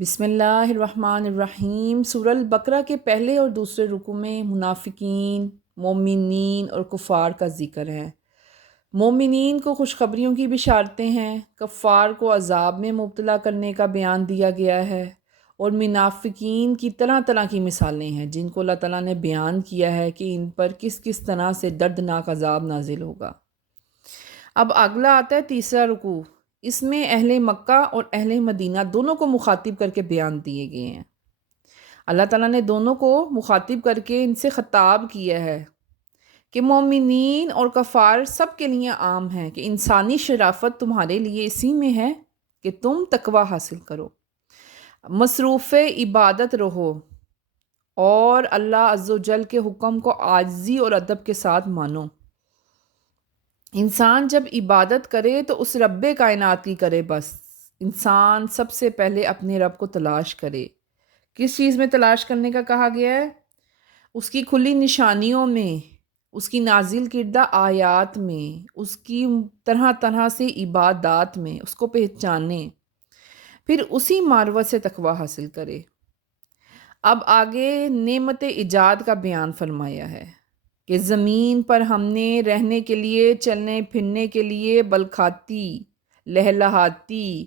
بسم اللہ الرحمن الرحیم۔ سورہ البقرہ کے پہلے اور دوسرے رکوع میں منافقین، مومنین اور کفار کا ذکر ہے۔ مومنین کو خوشخبریوں کی بشارتیں ہیں، کفار کو عذاب میں مبتلا کرنے کا بیان دیا گیا ہے، اور منافقین کی طرح طرح کی مثالیں ہیں جن کو اللہ تعالیٰ نے بیان کیا ہے کہ ان پر کس کس طرح سے دردناک عذاب نازل ہوگا۔ اب اگلا آتا ہے تیسرا رکوع۔ اس میں اہل مکہ اور اہل مدینہ دونوں کو مخاطب کر کے بیان دیے گئے ہیں۔ اللہ تعالیٰ نے دونوں کو مخاطب کر کے ان سے خطاب کیا ہے کہ مومنین اور کفار سب کے لیے عام ہے کہ انسانی شرافت تمہارے لیے اسی میں ہے کہ تم تقوی حاصل کرو، مصروف عبادت رہو، اور اللہ عز و جل کے حکم کو عاجزی اور ادب کے ساتھ مانو۔ انسان جب عبادت کرے تو اس رب کائنات کی کرے، بس انسان سب سے پہلے اپنے رب کو تلاش کرے۔ کس چیز میں تلاش کرنے کا کہا گیا ہے؟ اس کی کھلی نشانیوں میں، اس کی نازل کردہ آیات میں، اس کی طرح طرح سے عبادات میں اس کو پہچانے، پھر اسی معرفت سے تقوی حاصل کرے۔ اب آگے نعمت ایجاد کا بیان فرمایا ہے کہ زمین پر ہم نے رہنے کے لیے، چلنے پھرنے کے لیے بلکھاتی، لہلہاتی،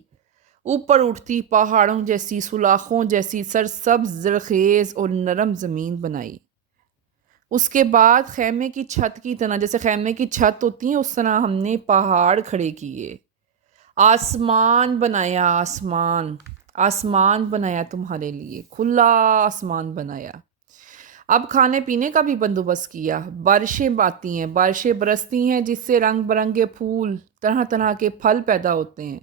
اوپر اٹھتی پہاڑوں جیسی، سلاخوں جیسی سرسبز زرخیز اور نرم زمین بنائی۔ اس کے بعد خیمے کی چھت کی طرح، جیسے خیمے کی چھت ہوتی ہیں، اس طرح ہم نے پہاڑ کھڑے کیے۔ آسمان بنایا، آسمان بنایا تمہارے لیے، کھلا آسمان بنایا۔ اب کھانے پینے کا بھی بندوبست کیا۔ بارشیں آتی ہیں، بارشیں برستی ہیں جس سے رنگ برنگے پھول، طرح طرح کے پھل پیدا ہوتے ہیں۔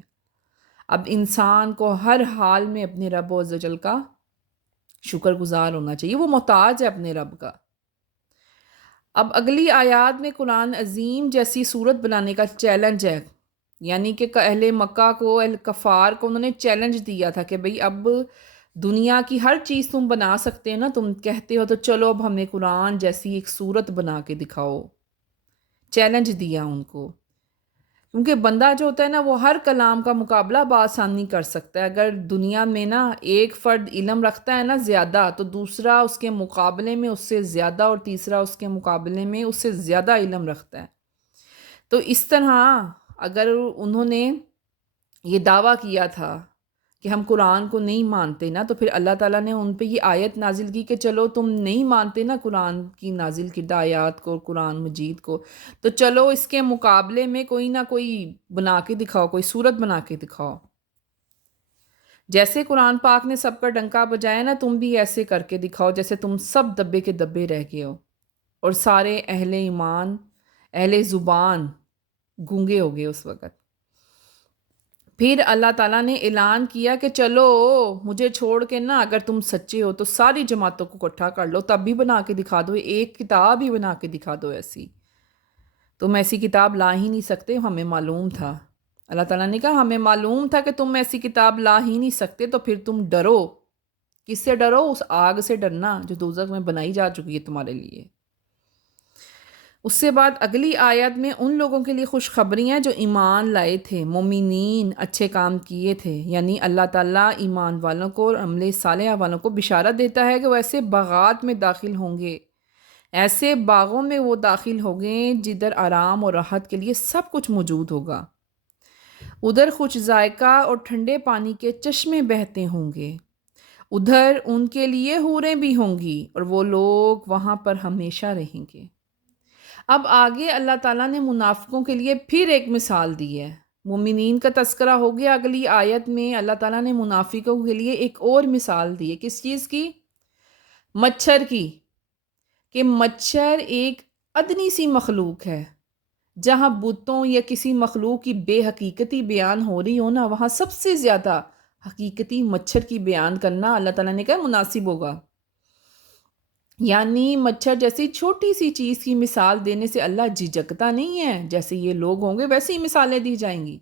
اب انسان کو ہر حال میں اپنے رب عز و جل کا شکر گزار ہونا چاہیے، وہ محتاج ہے اپنے رب کا۔ اب اگلی آیات میں قرآن عظیم جیسی صورت بنانے کا چیلنج ہے، یعنی کہ اہل مکہ کو، اہل کفار کو انہوں نے چیلنج دیا تھا کہ بھئی اب دنیا کی ہر چیز تم بنا سکتے ہیں نا، تم کہتے ہو، تو چلو اب ہمیں قرآن جیسی ایک صورت بنا کے دکھاؤ۔ چیلنج دیا ان کو، کیونکہ بندہ جو ہوتا ہے نا وہ ہر کلام کا مقابلہ بآسانی کر سکتا ہے۔ اگر دنیا میں نا ایک فرد علم رکھتا ہے نا زیادہ، تو دوسرا اس کے مقابلے میں اس سے زیادہ، اور تیسرا اس کے مقابلے میں اس سے زیادہ علم رکھتا ہے۔ تو اس طرح اگر انہوں نے یہ دعویٰ کیا تھا کہ ہم قرآن کو نہیں مانتے نا، تو پھر اللہ تعالیٰ نے ان پہ یہ آیت نازل کی کہ چلو تم نہیں مانتے نا قرآن کی نازل کردہ آیات کو، قرآن مجید کو، تو چلو اس کے مقابلے میں کوئی نہ کوئی بنا کے دکھاؤ، کوئی صورت بنا کے دکھاؤ۔ جیسے قرآن پاک نے سب کا ڈنکا بجایا نا، تم بھی ایسے کر کے دکھاؤ جیسے تم سب دبے کے دبے رہ گئے ہو، اور سارے اہل ایمان، اہل زبان گونگے ہو گئے اس وقت۔ پھر اللہ تعالیٰ نے اعلان کیا کہ چلو مجھے چھوڑ کے نا، اگر تم سچے ہو تو ساری جماعتوں کو اکٹھا کر لو، تب بھی بنا کے دکھا دو، ایک کتاب ہی بنا کے دکھا دو ایسی۔ تم ایسی کتاب لا ہی نہیں سکتے، ہمیں معلوم تھا۔ اللہ تعالیٰ نے کہا ہمیں معلوم تھا کہ تم ایسی کتاب لا ہی نہیں سکتے، تو پھر تم ڈرو۔ کس سے ڈرو؟ اس آگ سے ڈرنا جو دوزخ میں بنائی جا چکی ہے تمہارے لیے۔ اس سے بعد اگلی آیت میں ان لوگوں کے لیے خوشخبری ہیں جو ایمان لائے تھے، مومنین، اچھے کام کیے تھے، یعنی اللہ تعالیٰ ایمان والوں کو اور عمل صالحہ والوں کو بشارت دیتا ہے کہ وہ ایسے باغات میں داخل ہوں گے، ایسے باغوں میں وہ داخل ہوں گے جدھر آرام اور راحت کے لیے سب کچھ موجود ہوگا۔ ادھر خوش ذائقہ اور ٹھنڈے پانی کے چشمے بہتے ہوں گے، ادھر ان کے لیے حوریں بھی ہوں گی، اور وہ لوگ وہاں پر ہمیشہ رہیں گے۔ اب آگے اللہ تعالیٰ نے منافقوں کے لیے پھر ایک مثال دی ہے۔ مومنین کا تذکرہ ہو گیا، اگلی آیت میں اللہ تعالیٰ نے منافقوں کے لیے ایک اور مثال دی ہے۔ کس چیز کی؟ مچھر کی، کہ مچھر ایک ادنی سی مخلوق ہے۔ جہاں بتوں یا کسی مخلوق کی بے حقیقتی بیان ہو رہی ہو نا، وہاں سب سے زیادہ حقیقتی مچھر کی بیان کرنا اللہ تعالیٰ نے کہا مناسب ہوگا۔ یعنی مچھر جیسی چھوٹی سی چیز کی مثال دینے سے اللہ جھجکتا نہیں ہے، جیسے یہ لوگ ہوں گے ویسے ہی مثالیں دی جائیں گی۔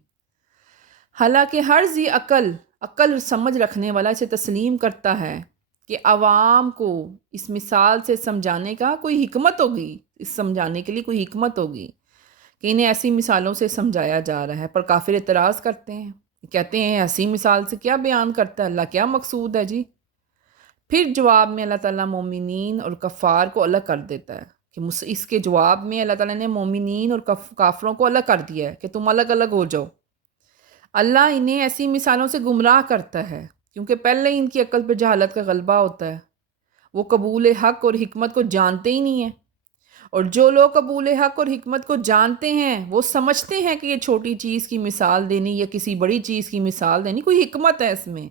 حالانکہ ہر ذی عقل سمجھ رکھنے والا اسے تسلیم کرتا ہے کہ عوام کو اس مثال سے سمجھانے کا کوئی حکمت ہوگی، اس سمجھانے کے لیے کوئی حکمت ہوگی کہ انہیں ایسی مثالوں سے سمجھایا جا رہا ہے، پر کافر اعتراض کرتے ہیں۔ کہتے ہیں ہنسی مثال سے کیا بیان کرتا ہے اللہ، کیا مقصود ہے جی؟ پھر جواب میں اللہ تعالیٰ مومنین اور کفار کو الگ کر دیتا ہے کہ اس کے جواب میں اللہ تعالیٰ نے مومنین اور کافروں کو الگ کر دیا ہے کہ تم الگ الگ ہو جاؤ۔ اللہ انہیں ایسی مثالوں سے گمراہ کرتا ہے کیونکہ پہلے ہی ان کی عقل پہ جہالت کا غلبہ ہوتا ہے، وہ قبول حق اور حکمت کو جانتے ہی نہیں ہیں۔ اور جو لوگ قبول حق اور حکمت کو جانتے ہیں وہ سمجھتے ہیں کہ یہ چھوٹی چیز کی مثال دینی یا کسی بڑی چیز کی مثال دینی کوئی حکمت ہے، اس میں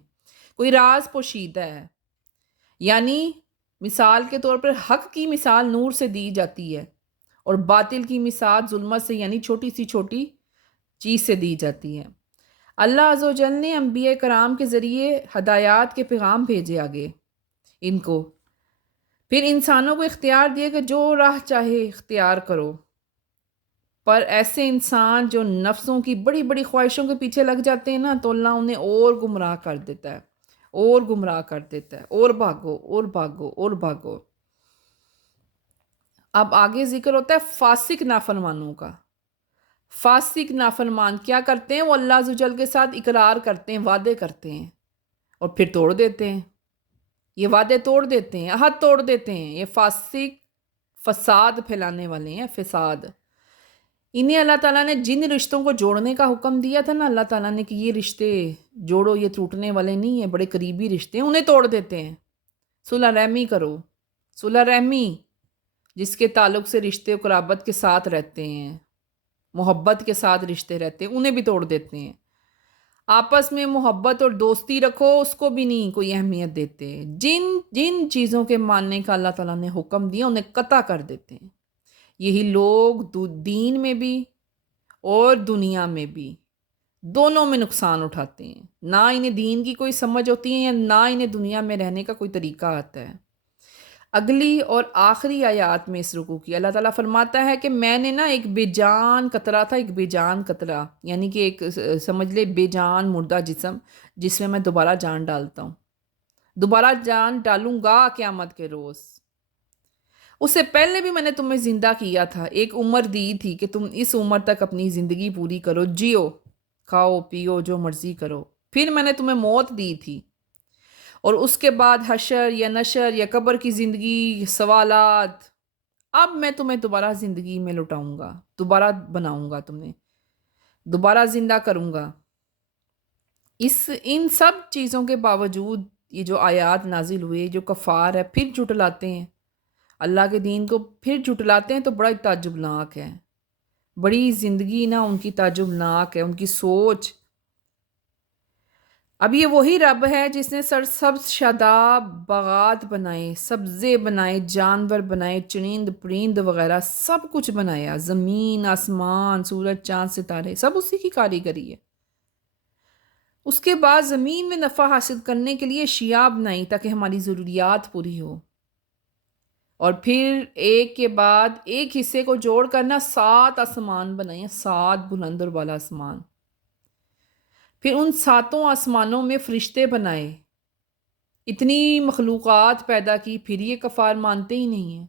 کوئی راز پوشیدہ ہے۔ یعنی مثال کے طور پر حق کی مثال نور سے دی جاتی ہے اور باطل کی مثال ظلمت سے یعنی چھوٹی سی چھوٹی چیز سے دی جاتی ہے۔ اللہ عز و جل نے انبیاء کرام کے ذریعے ہدایات کے پیغام بھیجے آگے ان کو، پھر انسانوں کو اختیار دیا کہ جو راہ چاہے اختیار کرو، پر ایسے انسان جو نفسوں کی بڑی بڑی خواہشوں کے پیچھے لگ جاتے ہیں نا تو اللہ انہیں اور گمراہ کر دیتا ہے، اور گمراہ کر دیتا ہے، اور بھاگو اور بھاگو اور بھاگو۔ اب آگے ذکر ہوتا ہے فاسق نافرمانوں کا۔ فاسق نافرمان کیا کرتے ہیں؟ وہ اللہ عز و جل کے ساتھ اقرار کرتے ہیں، وعدے کرتے ہیں اور پھر توڑ دیتے ہیں، یہ وعدے توڑ دیتے ہیں، عہد توڑ دیتے ہیں۔ یہ فاسق فساد پھیلانے والے ہیں، فساد۔ انہیں اللہ تعالیٰ نے جن رشتوں کو جوڑنے کا حکم دیا تھا نا اللہ تعالیٰ نے کہ یہ رشتے جوڑو، یہ ٹوٹنے والے نہیں ہیں، بڑے قریبی رشتے ہیں، انہیں توڑ دیتے ہیں۔ صلح رحمی کرو، صلح رحمی جس کے تعلق سے رشتے و قرابت کے ساتھ رہتے ہیں، محبت کے ساتھ رشتے رہتے ہیں، انہیں بھی توڑ دیتے ہیں۔ آپس میں محبت اور دوستی رکھو، اس کو بھی نہیں کوئی اہمیت دیتے۔ جن جن چیزوں کے ماننے کا اللہ تعالیٰ نے حکم دیا انہیں قطع کر دیتے ہیں۔ یہی لوگ دین میں بھی اور دنیا میں بھی دونوں میں نقصان اٹھاتے ہیں، نہ انہیں دین کی کوئی سمجھ ہوتی ہے یا نہ انہیں دنیا میں رہنے کا کوئی طریقہ آتا ہے۔ اگلی اور آخری آیات میں اس رکوع کی اللہ تعالیٰ فرماتا ہے کہ میں نے نا ایک بے جان قطرہ تھا، ایک بے جان قطرہ یعنی کہ ایک سمجھ لے بے جان مردہ جسم جس میں دوبارہ جان ڈالتا ہوں، دوبارہ جان ڈالوں گا قیامت کے روز۔ اس سے پہلے بھی میں نے تمہیں زندہ کیا تھا، ایک عمر دی تھی کہ تم اس عمر تک اپنی زندگی پوری کرو، جیو، کھاؤ پیو جو مرضی کرو۔ پھر میں نے تمہیں موت دی تھی اور اس کے بعد حشر یا نشر یا قبر کی زندگی، سوالات۔ اب میں تمہیں دوبارہ زندگی میں لٹاؤں گا، دوبارہ بناؤں گا، تمہیں دوبارہ زندہ کروں گا۔ ان سب چیزوں کے باوجود یہ جو آیات نازل ہوئے، جو کفار ہے پھر جھٹلاتے ہیں اللہ کے دین کو، پھر جھٹلاتے ہیں، تو بڑا تعجبناک ہے، بڑی زندگی نا ان کی تعجبناک ہے، ان کی سوچ۔ اب یہ وہی رب ہے جس نے سرسبز شاداب باغات بنائے، سبزے بنائے، جانور بنائے، چرند پرند وغیرہ سب کچھ بنایا، زمین آسمان سورج چاند ستارے سب اسی کی کاریگری ہے۔ اس کے بعد زمین میں نفع حاصل کرنے کے لیے اشیاء بنائی تاکہ ہماری ضروریات پوری ہو، اور پھر ایک کے بعد ایک حصے کو جوڑ کر نا 7 آسمان بنائے، 7 بلند اور بالا آسمان۔ پھر ان 7 آسمانوں میں فرشتے بنائے، اتنی مخلوقات پیدا کی، پھر یہ کفار مانتے ہی نہیں ہیں۔